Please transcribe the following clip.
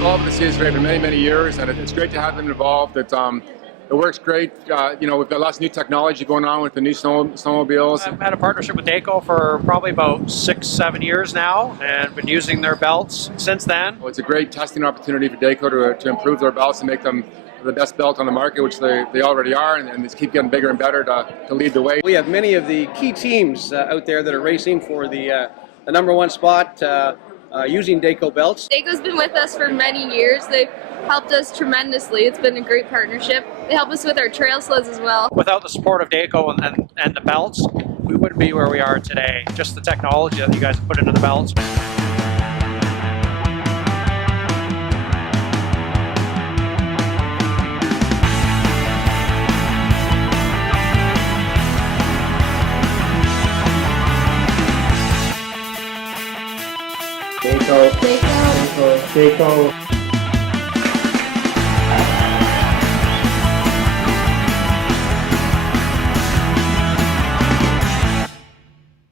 involved with the CSRA for many years, and it's great to have them involved. It works great. We've got lots of new technology going on with the new snowmobiles. I've had a partnership with Dayco for probably about 6-7 years now, and been using their belts since then. It's a great testing opportunity for Dayco to improve their belts and make them the best belt on the market, which they already are, and just keep getting bigger and better to lead the way. We have many of the key teams out there that are racing for the #1 spot using Dayco belts. Dayco's been with us for many years. They've helped us tremendously. It's been a great partnership. They help us with our trail sleds as well. Without the support of Dayco and the belts, we wouldn't be where we are today. Just the technology that you guys have put into the belts. Dayco. Dayco. Dayco.